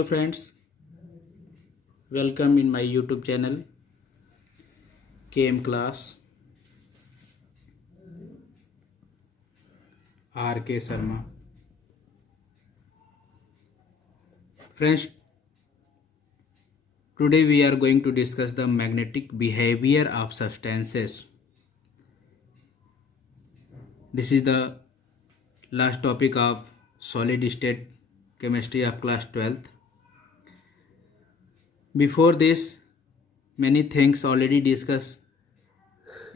Hello friends, welcome in my YouTube channel KM Class RK Sharma. Friends, today we are going to discuss the magnetic behavior of substances. This is the last topic of solid state chemistry of class 12th. Before this, many things already discussed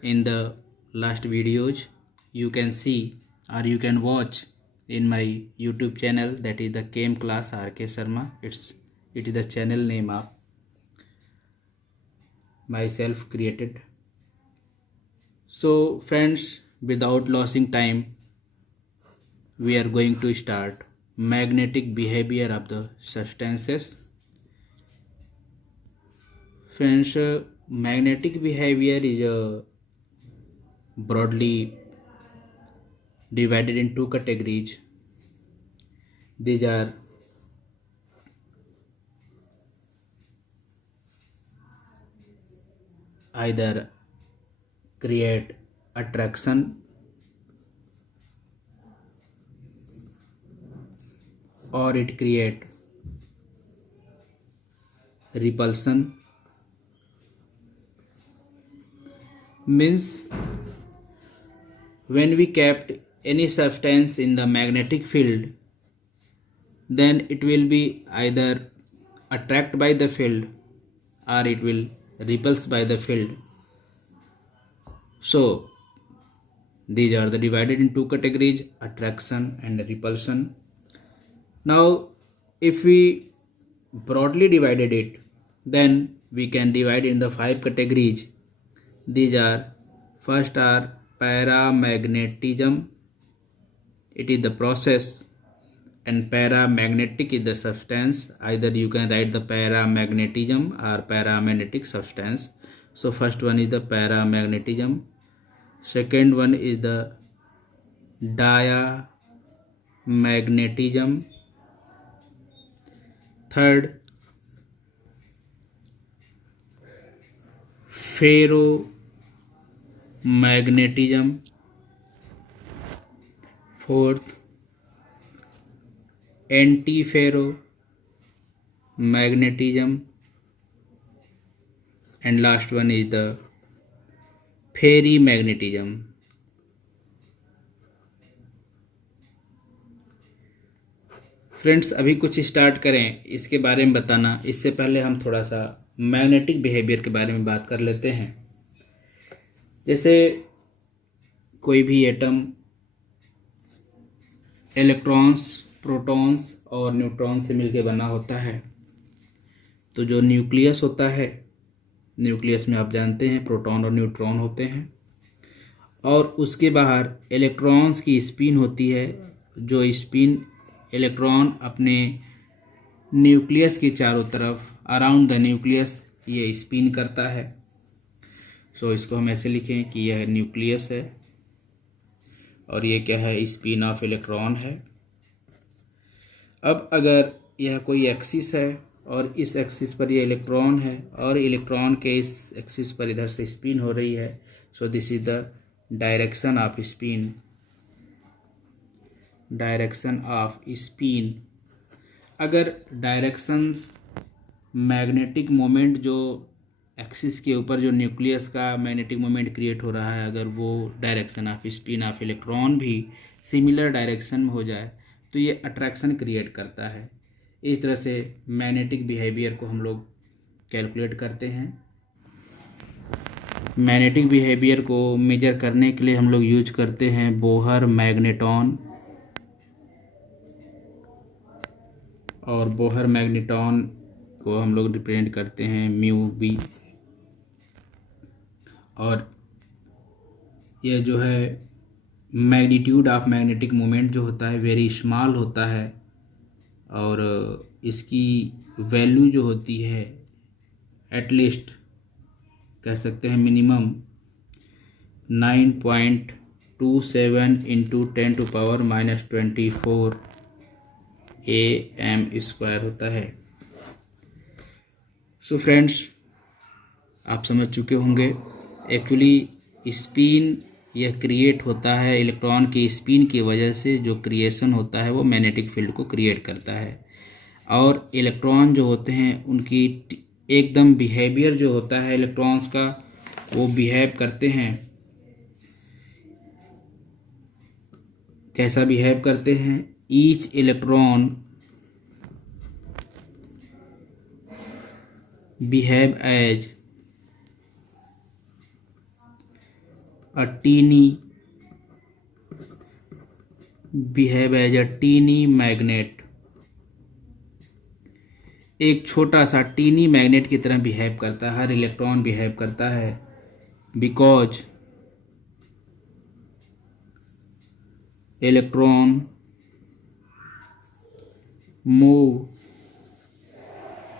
in the last videos. You can see or you can watch in my YouTube channel, that is the KM Class RK Sharma. It is the channel name of myself created. So friends, without losing time, we are going to start magnetic behavior of the substances. Friends, magnetic behavior is broadly divided in two categories. These are either create attraction or it create repulsion. Means when we kept any substance in the magnetic field, then it will be either attracted by the field or it will repulsed by the field. So these are the divided in two categories, attraction and repulsion. Now if we broadly divided it, then we can divide in the 5 categories. These are, first are paramagnetism, it is the process, and paramagnetic is the substance. Either you can write the paramagnetism or paramagnetic substance. So first one is the paramagnetism, second one is the diamagnetism, third ferromagnetism, fourth antiferromagnetism, and last one is the ferrimagnetism. Friends, अभी कुछ start करें इसके बारे में बताना, इससे पहले हम थोड़ा सा मैग्नेटिक बिहेवियर के बारे में बात कर लेते हैं. जैसे कोई भी एटम इलेक्ट्रॉन्स, प्रोटॉन्स और न्यूट्रॉन से मिलकर बना होता है, तो जो न्यूक्लियस होता है, न्यूक्लियस में आप जानते हैं प्रोटॉन और न्यूट्रॉन होते हैं, और उसके बाहर इलेक्ट्रॉन्स की स्पिन होती है. जो स्पिन इलेक्ट्रॉन अपने न्यूक्लियस के चारों तरफ अराउंड द न्यूक्लियस ये स्पिन करता है. सो इसको हम ऐसे लिखें कि यह न्यूक्लियस है और ये क्या है, स्पिन ऑफ इलेक्ट्रॉन है. अब अगर यह कोई एक्सिस है और इस एक्सिस पर ये इलेक्ट्रॉन है और इलेक्ट्रॉन के इस एक्सिस पर इधर से स्पिन हो रही है, so this is the direction off spin. Direction off spin. अगर डायरेक्शंस मैग्नेटिक मोमेंट, जो एक्सिस के ऊपर जो न्यूक्लियस का मैग्नेटिक मोमेंट क्रिएट हो रहा है, अगर वो direction off spin off electron भी सिमिलर डायरेक्शन में हो जाए तो ये अट्रैक्शन क्रिएट करता है. इस तरह से मैग्नेटिक बिहेवियर को हम लोग कैलकुलेट करते हैं. मैग्नेटिक बिहेवियर को मेजर करने के लिए हम लोग यूज करते हैं बोहर मैग्नेटॉन, और बोहर मैग्नेटॉन को हम लोग रिप्रेजेंट करते हैं म्यू बी. और यह जो है मैग्नीट्यूड ऑफ मैग्नेटिक मोमेंट जो होता है वेरी स्मॉल होता है, और इसकी वैल्यू जो होती है एटलीस्ट कह सकते हैं मिनिमम 9.27 इंटू 10⁻⁻24 AM² होता है. सो फ्रेंड्स, आप समझ चुके होंगे एक्चुअली स्पिन यह क्रिएट होता है इलेक्ट्रॉन की स्पिन की वजह से। जो क्रिएशन होता है वो मैग्नेटिक फील्ड को क्रिएट करता है। और इलेक्ट्रॉन जो होते हैं उनकी एकदम बिहेवियर जो होता है इलेक्ट्रॉन्स का, वो बिहेव करते हैं। कैसा बिहेव करते हैं? Each electron behave as a teeny magnet। एक छोटा सा टीनी मैग्नेट की तरह बिहेव करता है, हर इलेक्ट्रॉन बिहेव करता है। Because electron move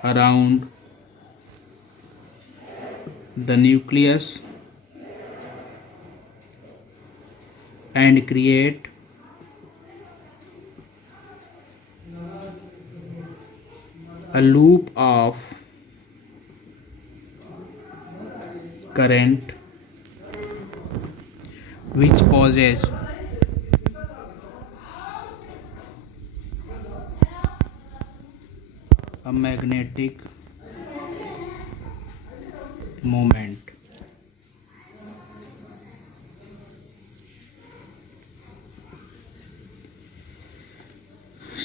around the nucleus and create a loop of current which causes a magnetic moment।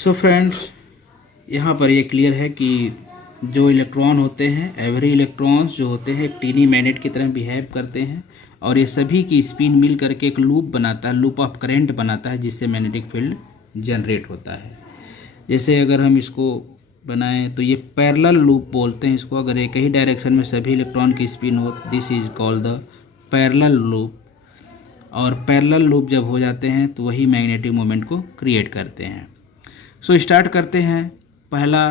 So friends, यहाँ पर ये क्लियर है कि जो इलेक्ट्रॉन होते हैं, एवरी इलेक्ट्रॉन्स जो होते हैं एक टीनी मैग्नेट की तरह बिहेव करते हैं और ये सभी की स्पिन मिल करके एक लूप बनाता है, लूप ऑफ करंट बनाता है, जिससे मैग्नेटिक फील्ड जनरेट होता है। जैसे अगर हम इसको बनाएं तो ये पैरेलल लूप बोलते हैं इसको। अगर एक ही डायरेक्शन में सभी इलेक्ट्रॉन की स्पिन हो, this is called the parallel loop. और पैरेलल लूप जब हो जाते हैं तो वही मैग्नेटिक मोमेंट को क्रिएट करते हैं। सो स्टार्ट करते हैं पहला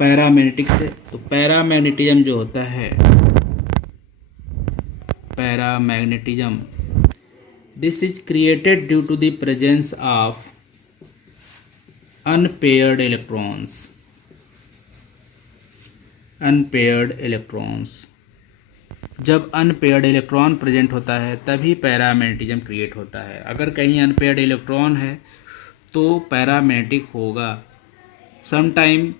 पैरामैग्नेटिक से। तो पैरामैग्नेटिज्म जो होता है, paramagnetism, this is created due to the presence of unpaired electrons. Unpaired electrons, जब अनपेयर्ड इलेक्ट्रॉन प्रेजेंट होता है तभी पैरामैग्नेटिज्म क्रिएट होता है। अगर कहीं अनपेयर्ड इलेक्ट्रॉन है तो पैरामैग्नेटिक होगा। समटाइम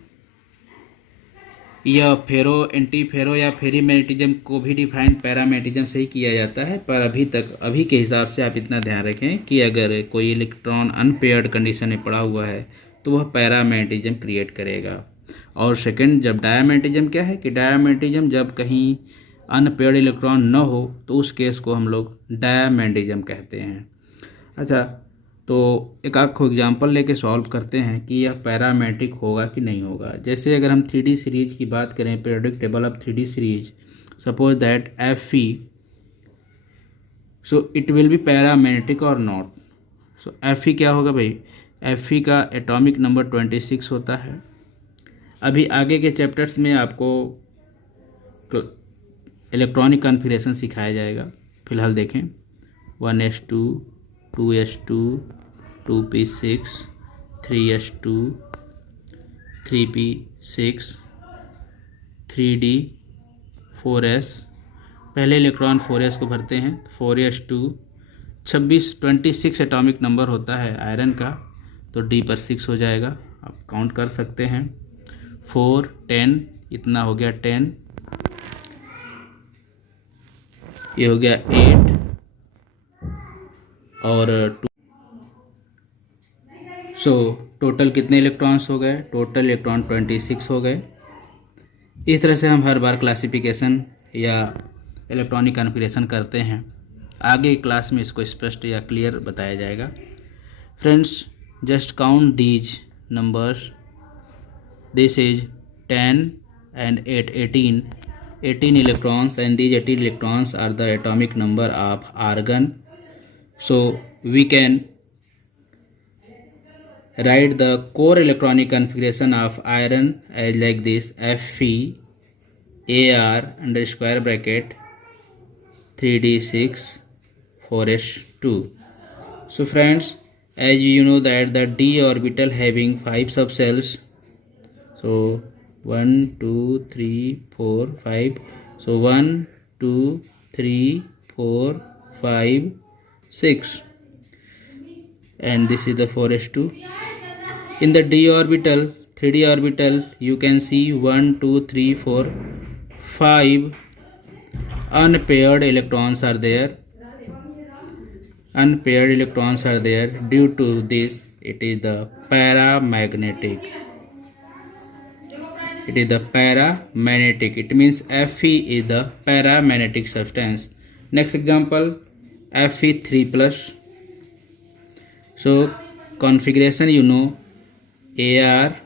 यह फेरो, एंटी फेरो या फेरीमैग्नेटिज्म को भी डिफाइन पैरामैग्नेटिज्म से ही किया जाता है। पर अभी के हिसाब से आप इतना ध्यान रखें कि अगर कोई इलेक्ट्रॉन अनपेयर्ड कंडीशन में पड़ा हुआ है तो वह पैरामैग्नेटिज्म क्रिएट करेगा। और सेकंड, जब डायमैग्नेटिज्म क्या है कि डायमैग्नेटिज्म जब कहीं अनपेयर्ड इलेक्ट्रॉन न हो तो उस केस को हम लोग डायमैग्नेटिज्म कहते हैं। अच्छा, तो एक आपको एग्जांपल लेके सॉल्व करते हैं कि यह पैरामैग्नेटिक होगा कि नहीं होगा। जैसे अगर हम 3D सीरीज की बात करें, periodic table of 3D series, suppose that Fe, so it will be paramagnetic और नॉट। सो Fe क्या होगा भाई? Fe का एटॉमिक नंबर 26 होता है। अभी आगे के चैप्टर्स में आपको इलेक्ट्रॉनिक कॉन्फ़िगरेशन सिखाया जाएगा। फिलहाल देखें 1s2, 2s2, 2p6, 3s2, 3p6, 3d, 4s। पहले इलेक्ट्रॉन 4s को भरते हैं। 4s2 26 एटॉमिक नंबर होता है आयरन का, तो d पर 6 हो जाएगा। आप काउंट कर सकते हैं। 4, 10, इतना हो गया 10, ये हो गया 8 और 2। सो टोटल कितने इलेक्ट्रॉन्स हो गए? टोटल इलेक्ट्रॉन 26 हो गए। इस तरह से हम हर बार क्लासिफिकेशन या इलेक्ट्रॉनिक कॉन्फ़िगरेशन करते हैं। आगे क्लास में इसको स्पष्ट या क्लियर बताया जाएगा। Friends, just count these numbers. This is 10 and 8, 18 electrons, and these 18 electrons are the atomic number of argon. So we can write the core electronic configuration of iron as like this: Fe Ar under square bracket 3d6 4s2. So friends, as you know that the d orbital having 5 subcells, so 1 2 3 4 5. So 1 2 3 4 5 6, and this is the 4s2. In the d orbital, 3d orbital, you can see 1 2 3 4 5 unpaired electrons are there. Unpaired electrons are there. Due to this, it is the paramagnetic. It is the paramagnetic. It means Fe is the paramagnetic substance. Next example, Fe3 plus. So configuration, you know, Ar,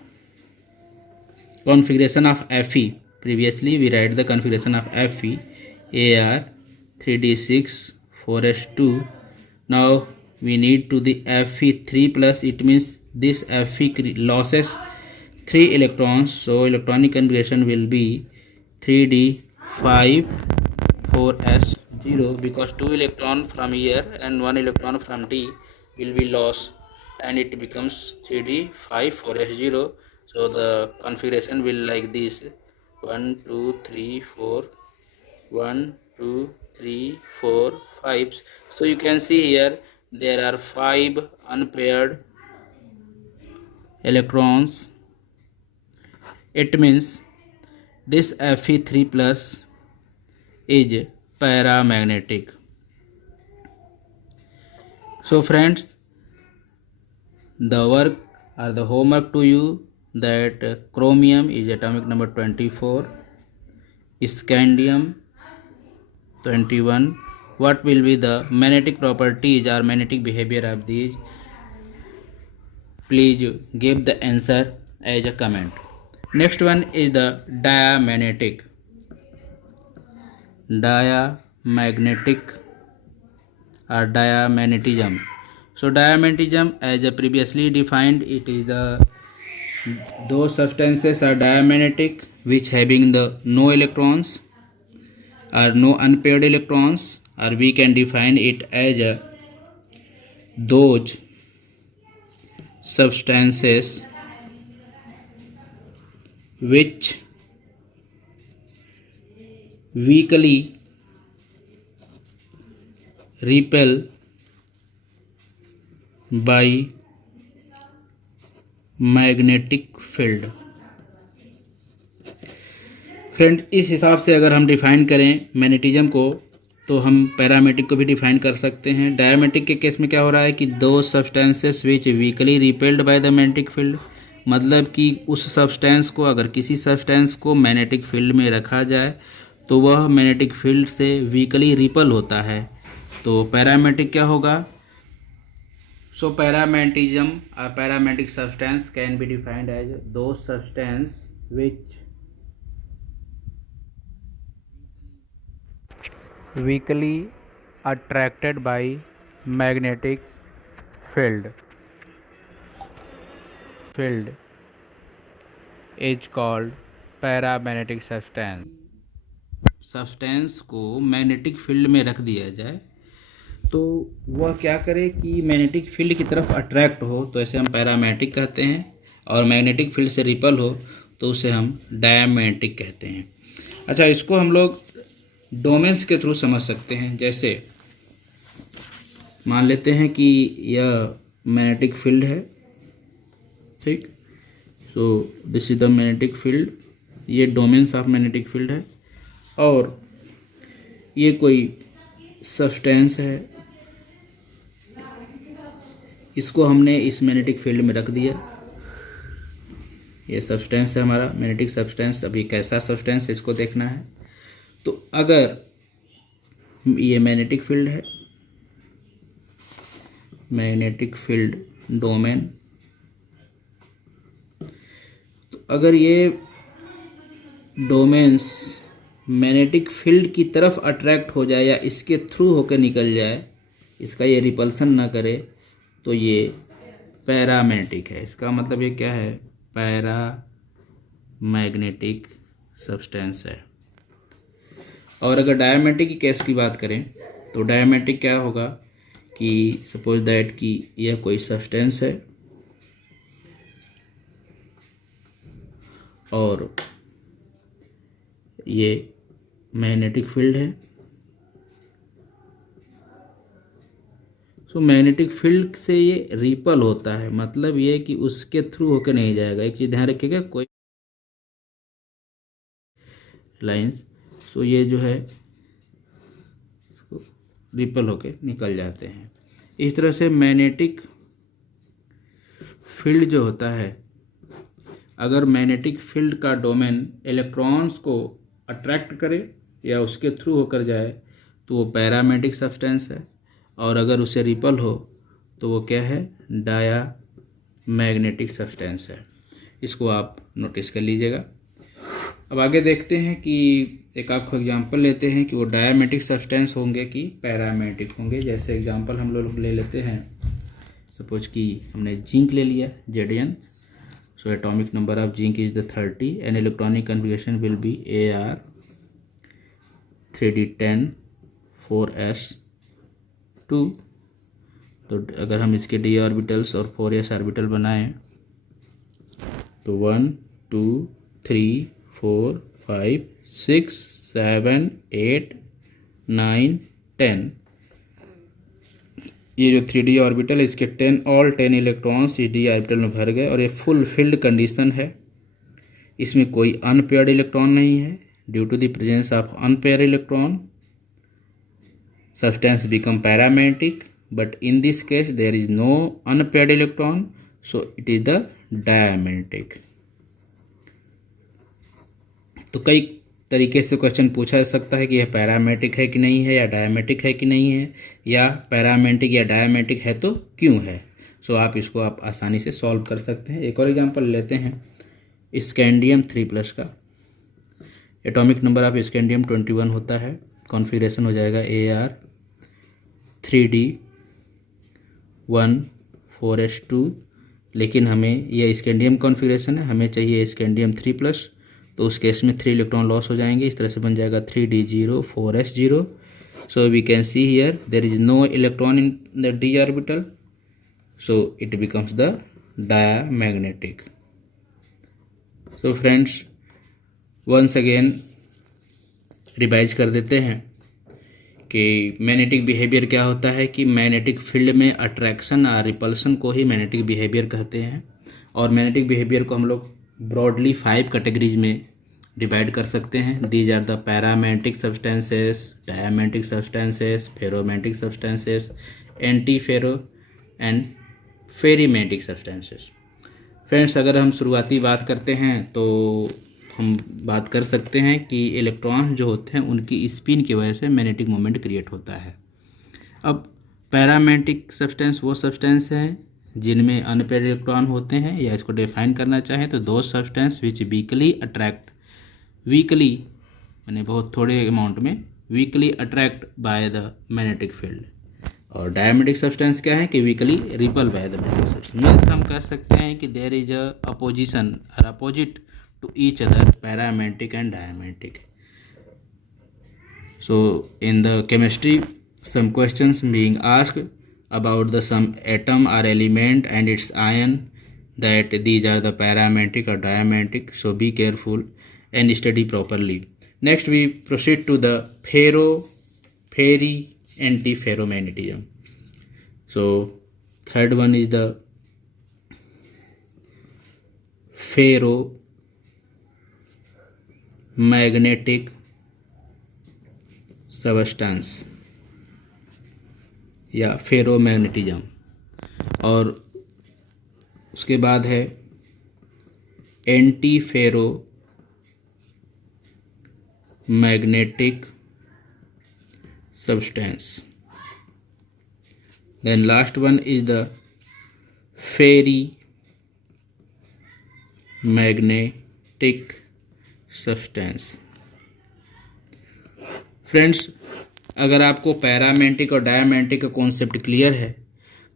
configuration of Fe. Previously we write the configuration of Fe. Ar 3d6 4s2. Now we need to the Fe3 plus. It means this Fe losses 3 electrons, so electronic configuration will be 3d5 4s0, because 2 electron from here and 1 electron from d will be lost, and it becomes 3d5 4s0. So the configuration will like this: 1 2 3 4, 1 2 3 4 5. So you can see here there are 5 unpaired electrons. It means this Fe3 plus is paramagnetic. So friends, the work or the homework to you, that chromium is atomic number 24, scandium 21. What will be the magnetic properties or magnetic behavior of these? Please give the answer as a comment. Next one is the diamagnetic. Diamagnetic or diamagnetism. So diamagnetism, as previously defined, it is those substances are diamagnetic which having the no electrons or no unpaired electrons, or we can define it as those substances which weakly repel by magnetic field. Friend, इस हिसाब से अगर हम define करें magnetism को, तो हम parametric को भी डिफाइन कर सकते हैं। डायमेट्रिक के केस में क्या हो रहा है कि दो substances which weekly repelled by the magnetic field, मतलब कि उस सब्सटेंस को, अगर किसी सब्सटेंस को मैग्नेटिक फील्ड में रखा जाए तो वह मैग्नेटिक फील्ड से वीकली रिपल होता है। तो पैरामेट्रिक क्या होगा? सो पैरामेग्नेटिज्म और paramagnetic substance can be defined as those substance which weakly attracted by magnetic field is called paramagnetic substance. Substance को मैग्नेटिक फील्ड में रख दिया जाए तो वह क्या करे कि मैग्नेटिक फील्ड की तरफ अट्रैक्ट हो, तो ऐसे हम पैरामैग्नेटिक कहते हैं, और मैग्नेटिक फील्ड से रिपल हो तो उसे हम डायमैग्नेटिक कहते हैं। अच्छा, इसको हम लोग डोमेन्स के थ्रू समझ सकते हैं। जैसे मान लेते हैं कि यह मैग्नेटिक फील्ड है, ठीक। So this is the magnetic field, ये डोमेन्स ऑफ मैग्नेटिक फील्ड है, और ये कोई सब्सटेंस है, इसको हमने इस मैग्नेटिक फील्ड में रख दिया। ये सब्सटेंस है हमारा मैग्नेटिक सब्सटेंस। अभी कैसा सब्सटेंस है इसको देखना है। तो अगर ये मैग्नेटिक फील्ड है, मैग्नेटिक फील्ड डोमेन, तो अगर ये डोमेन्स मैग्नेटिक फील्ड की तरफ अट्रैक्ट हो जाए या इसके थ्रू होकर निकल जाए, इसका ये रिपल्सन ना करे, तो ये पैरामैग्नेटिक है। इसका मतलब ये क्या है? पैरामैग्नेटिक सब्सटेंस है। और अगर डायमैग्नेटिक की केस की बात करें तो डायमैग्नेटिक क्या होगा कि सपोज दैट कि यह कोई सब्सटेंस है, और ये मैग्नेटिक फील्ड है। सो मैग्नेटिक फील्ड से ये रिपल होता है, मतलब ये कि उसके थ्रू होकर नहीं जाएगा। एक चीज़ ध्यान रखिएगा, कोई लाइंस, सो ये जो है इसको रिपल होकर निकल जाते हैं। इस तरह से मैग्नेटिक फील्ड जो होता है, अगर मैग्नेटिक फील्ड का डोमेन इलेक्ट्रॉन्स को अट्रैक्ट करे या उसके थ्रू होकर जाए तो वो पैरामैग्नेटिक सब्सटेंस है, और अगर उसे रिपल हो तो वो क्या है, डाया मैग्नेटिक सब्सटेंस है। इसको आप नोटिस कर लीजिएगा। अब आगे देखते हैं कि एक आपको एग्जांपल लेते हैं कि वो डायामेट्रिक सब्सटेंस होंगे कि पैरामैग्नेटिक होंगे। जैसे एग्जांपल हम लोग ले लेते हैं, सपोज कि हमने जिंक ले लिया Zn। So atomic number of zinc is the 30 and electronic configuration will be Ar 3d10 4s2। तो अगर हम इसके d ऑर्बिटल्स और 4s ऑर्बिटल बनाएं तो 1 2 3 4 5 6 7 8 9 10, ये जो 3d ऑर्बिटल इसके 10 इलेक्ट्रॉन्स इस d ऑर्बिटल में भर गए और ये फुल फिल्ड कंडीशन है। इसमें कोई अनपेयर्ड इलेक्ट्रॉन नहीं है। Due to the presence of unpaired electron substance become paramagnetic, but in this case there is no unpaired electron, so it is the diamagnetic। तो कई तरीके से क्वेश्चन पूछा जा सकता है कि यह पैरामैग्नेटिक है कि नहीं है, या डायमेट्रिक है कि नहीं है, या पैरामैग्नेटिक या डायमेट्रिक है तो क्यों है। सो आप इसको आप आसानी से सॉल्व कर सकते हैं। एक और एग्जांपल लेते हैं स्कैंडियम 3+ का। एटॉमिक नंबर ऑफ स्कैंडियम 21 होता है। कॉन्फ़िगरेशन हो जाएगा Ar 3d1 4s2, लेकिन हमें यह स्कैंडियम कॉन्फ़िगरेशन है, हमें चाहिए स्कैंडियम 3+, तो उस केस में 3 इलेक्ट्रॉन लॉस हो जाएंगे। इस तरह से बन जाएगा 3d0 4s0। So we can see here there is no electron in the d orbital, so it becomes the diamagnetic. So friends, once again revise कर देते हैं कि मैग्नेटिक बिहेवियर क्या होता है, कि मैग्नेटिक फील्ड में अट्रैक्शन और रिपल्सन को ही मैग्नेटिक बिहेवियर कहते हैं। और मैग्नेटिक बिहेवियर को हम लोग ब्रॉडली 5 कैटेगरीज में डिवाइड कर सकते हैं। These are the paramagnetic substances, diamagnetic substances, ferromagnetic substances, anti ferro and ferrimagnetic substances. Friends, अगर हम शुरुआती बात करते हैं तो हम बात कर सकते हैं कि इलेक्ट्रॉन जो होते हैं उनकी स्पिन की वजह से मैग्नेटिक मोमेंट क्रिएट होता है। अब पैरामैग्नेटिक सब्सटेंस वो सब्सटेंस हैं जिनमें अनपेयर्ड इलेक्ट्रॉन होते हैं, या इसको डिफाइन करना चाहें तो दो सब्सटेंस विच वीकली अट्रैक्ट, वीकली यानी बहुत थोड़े अमाउंट में, weekly attract by the magnetic field. और डायमेट्रिक सब्सटेंस क्या है कि weekly ripple by the magnetic substance. Means हम कह सकते हैं कि देयर इज अ अपोजिशन और opposite to each other, paramagnetic and diamagnetic. So in the chemistry, some questions being asked about the some atom or element and its ion, that these are the paramagnetic or diamagnetic. So be careful and study properly. Next we proceed to the ferry antiferromagnetism. So third one is the magnetic substance या ferromagnetism, और उसके बाद है anti ferro magnetic substance. Then last one is the ferri magnetic substance. Friends, अगर आपको paramagnetic और diamagnetic का concept clear है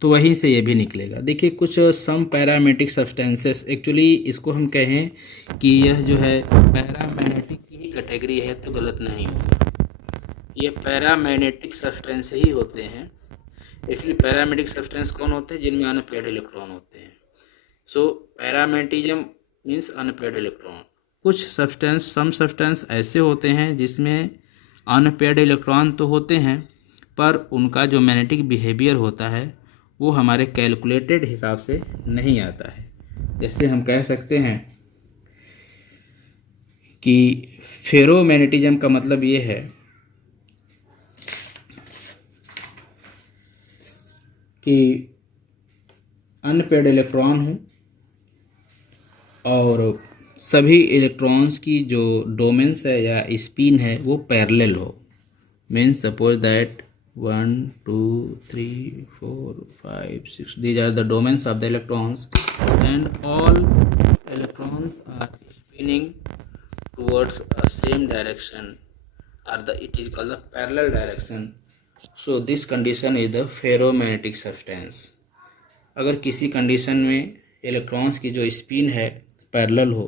तो वहीं से ये भी निकलेगा। देखिए, कुछ सम पैरामैग्नेटिक सब्सटेंसेस, एक्चुअली इसको हम कहें कि यह जो है पैरामैग्नेटिक की ही कैटेगरी है तो गलत नहीं होगा। ये पैरामैग्नेटिक सब्सटेंस ही होते हैं। एक्चुअली पैरामैग्नेटिक सब्सटेंस कौन होते हैं? जिनमें अनपेयर्ड इलेक्ट्रॉन होते हैं। सो पैरामैग्नेटिज्म मीन्स अनपेयर्ड इलेक्ट्रॉन, कुछ सम सब्सटेंस ऐसे होते हैं जिसमें अनपेयर्ड इलेक्ट्रॉन तो होते हैं, पर उनका जो मैग्नेटिक बिहेवियर होता है वो हमारे कैलकुलेटेड हिसाब से नहीं आता है। जैसे हम कह सकते हैं कि फेरोमैग्नेटिज्म का मतलब ये है कि अनपेयर्ड इलेक्ट्रॉन हो और सभी इलेक्ट्रॉन्स की जो डोमेन्स है या स्पिन है वो पैरेलल हो। Means suppose that 1 2 3 4 5 6 these are the domains of the electrons and all electrons are spinning towards a same direction or it is called the parallel direction. So this condition is the ferromagnetic substance. अगर किसी condition में electrons की जो spin है parallel हो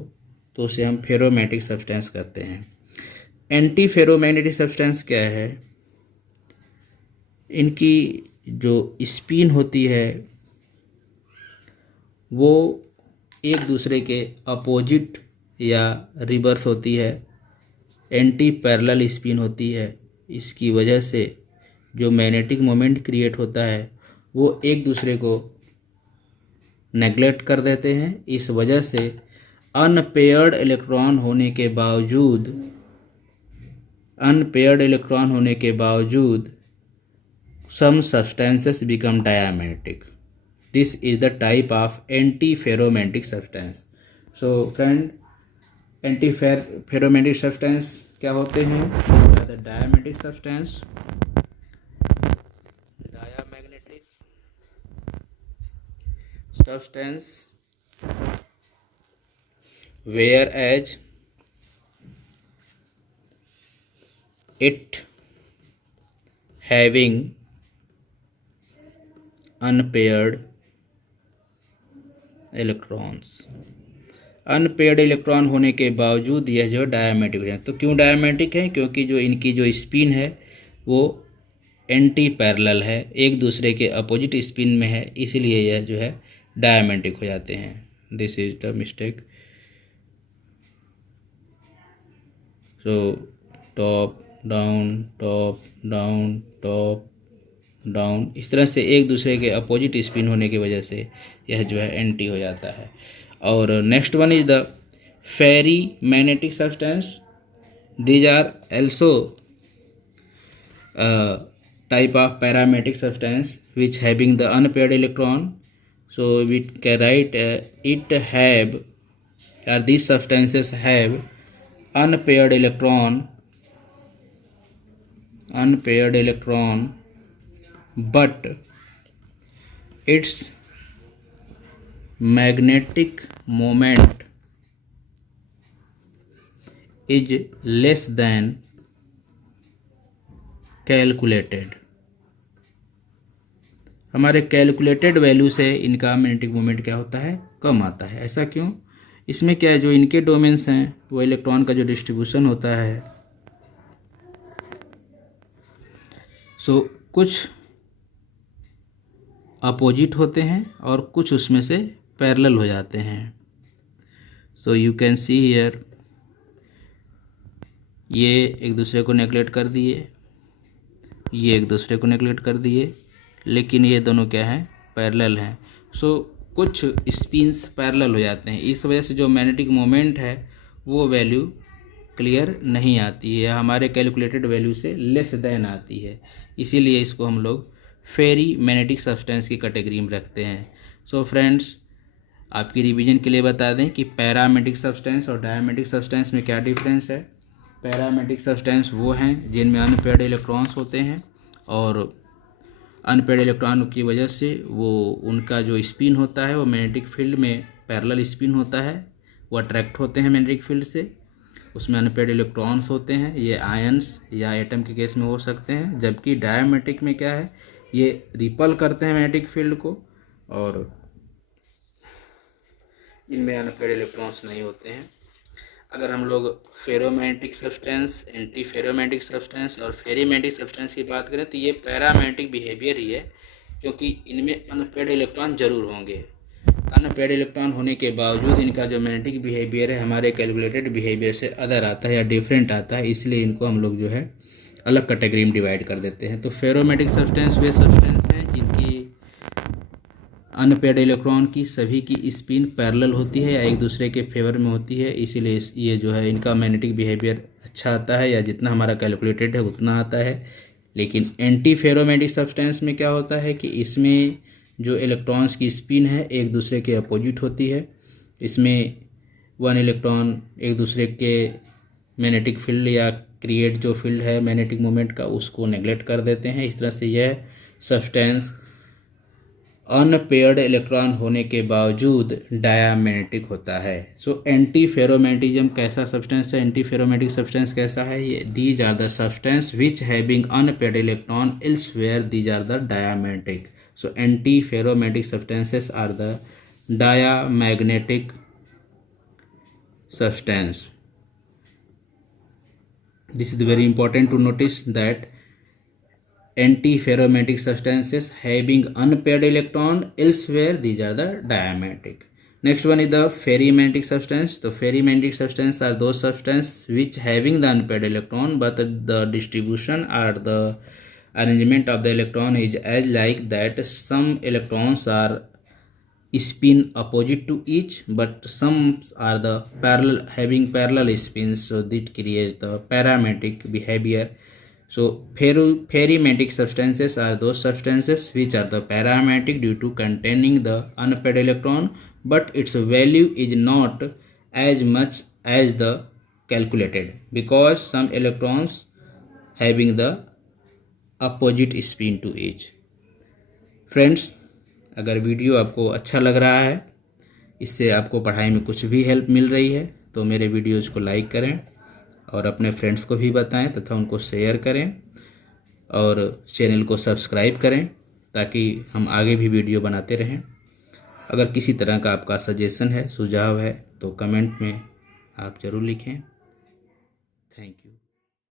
तो उसे हम फेरोमैग्नेटिक सब्सटेंस कहते हैं। एंटी फेरोमैग्नेटिक सब्सटेंस क्या है? इनकी जो स्पिन होती है वो एक दूसरे के अपोजिट या रिवर्स होती है, एंटी पैरेलल स्पिन होती है। इसकी वजह से जो मैग्नेटिक मोमेंट क्रिएट होता है वो एक दूसरे को नेगलेक्ट कर देते हैं। इस वजह से अनपेयर्ड इलेक्ट्रॉन होने के बावजूद some substances become diamagnetic. This is the type of anti-ferromagnetic substance. So friend, anti-ferromagnetic substance क्या होते हैं? The diamagnetic substance, whereas it having unpaired electron होने के बावजूद यह जो डायमेटिक है। तो क्यों डायमेटिक है? क्योंकि जो इनकी जो स्पिन है वो एंटी पैरेलल है, एक दूसरे के अपोजिट स्पिन में है, इसलिए यह जो है डायमेटिक हो जाते हैं। This is the mistake. So top down top down top down, इस तरह से एक दूसरे के अपोजिट स्पिन होने की वजह से यह जो है एंटी हो जाता है। और next one is the ferri magnetic substance. These are also type of paramagnetic substance which having the unpaired electron. So we can write it have or these substances have unpaired electron but its magnetic moment is less than calculated. हमारे calculated value से इनका magnetic moment क्या होता है? कम आता है। ऐसा क्यों? इसमें क्या है, जो इनके डोमेन्स हैं वो इलेक्ट्रॉन का जो डिस्ट्रीब्यूशन होता है सो कुछ अपोजिट होते हैं और कुछ उसमें से पैरेलल हो जाते हैं। So you can see here, ये एक दूसरे को नेगलेक्ट कर दिए, ये एक दूसरे को नेगलेक्ट कर दिए, लेकिन ये दोनों क्या हैं? पैरेलल हैं। सो कुछ स्पिन्स पैरेलल हो जाते हैं। इस वजह से जो मैग्नेटिक मोमेंट है वो वैल्यू क्लियर नहीं आती है, हमारे कैलकुलेटेड वैल्यू से लेस देन आती है। इसीलिए इसको हम लोग फेरी मैग्नेटिक सब्सटेंस की कैटेगरी में रखते हैं। सो फ्रेंड्स, आपकी रिवीजन के लिए बता दें कि पैरामैग्नेटिक सब्सटेंस और डायमैग्नेटिक सब्सटेंस में क्या डिफरेंस है। पैरामैग्नेटिक सब्सटेंस वो हैं जिनमें अनपेयर्ड इलेक्ट्रॉन्स होते हैं और अनपेयर्ड इलेक्ट्रॉन की वजह से वो उनका जो स्पिन होता है वो मैग्नेटिक फील्ड में पैरेलल स्पिन होता है, वो अट्रैक्ट होते हैं मैग्नेटिक फील्ड से। उसमें अनपेयर्ड इलेक्ट्रॉन्स होते हैं, ये आयंस या एटम के केस में हो सकते हैं। जबकि डायमैग्नेटिक में क्या है, ये रिपल करते हैं मैग्नेटिक फील्ड को और इनमें अनपेयर्ड इलेक्ट्रॉन्स नहीं होते हैं। अगर हम लोग ferromagnetic substance, anti ferromagnetic substance और फेरीमैग्नेटिक सब्सटेंस की बात करें तो ये पैरामैग्नेटिक बिहेवियर ही है, क्योंकि इनमें अनपेयर्ड इलेक्ट्रॉन जरूर होंगे। अनपेयर्ड इलेक्ट्रॉन होने के बावजूद इनका जो मैग्नेटिक बिहेवियर है हमारे कैलकुलेटेड बिहेवियर से अदर आता है या डिफरेंट आता है, इसलिए इनको हम लोग जो है अलग कैटेगरी में डिवाइड कर देते हैं। तो फेरोमैग्नेटिक सब्सटेंस वे सब्सटेंस हैं जिनकी अनपेयर्ड इलेक्ट्रॉन की सभी की स्पिन पैरेलल होती है या एक दूसरे के फेवर में होती है, इसीलिए ये जो है इनका मैग्नेटिक बिहेवियर अच्छा आता है या जितना हमारा कैलकुलेटेड है उतना आता है। लेकिन एंटी फेरोमैग्नेटिक सब्सटेंस में क्या होता है कि इसमें जो इलेक्ट्रॉन्स की स्पिन है एक दूसरे के अपोजिट होती है। इसमें वन इलेक्ट्रॉन एक दूसरे के मैग्नेटिक फील्ड या क्रिएट जो फील्ड है मैग्नेटिक मोमेंट का उसको नेगलेक्ट कर देते हैं। इस तरह से यह सब्सटेंस अनपेयर्ड इलेक्ट्रॉन होने के बावजूद डायामैग्नेटिक होता है। सो एंटी फेरोमैग्नेटिज्म कैसा सब्सटेंस है, एंटी फेरोमैग्नेटिक सब्सटेंस कैसा है, ये these are the substance which having unpaired electron elsewhere these are the diamagnetic. So anti-ferromagnetic substances are the diamagnetic substance. This is very important to notice that anti-ferromagnetic substances having unpaired electron elsewhere, these are the diamagnetic. Next one is the ferrimagnetic substance. The ferrimagnetic substance are those substances which having the unpaired electron but the distribution or the arrangement of the electron is as like that some electrons are spin opposite to each but some are the parallel having parallel spins, so that creates the paramagnetic behavior. So ferrimagnetic substances are those substances which are the paramagnetic due to containing the unpaired electron but its value is not as much as the calculated because some electrons having the opposite spin to each. Friends, अगर video आपको अच्छा लग रहा है, इससे आपको पढ़ाई में कुछ भी हेल्प मिल रही है तो मेरे वीडियोज़ को लाइक करें और अपने फ्रेंड्स को भी बताएं तथा उनको शेयर करें और चैनल को सब्सक्राइब करें ताकि हम आगे भी वीडियो बनाते रहें। अगर किसी तरह का आपका सजेशन है, सुझाव है तो कमेंट में आप ज़रूर लिखें। Thank you.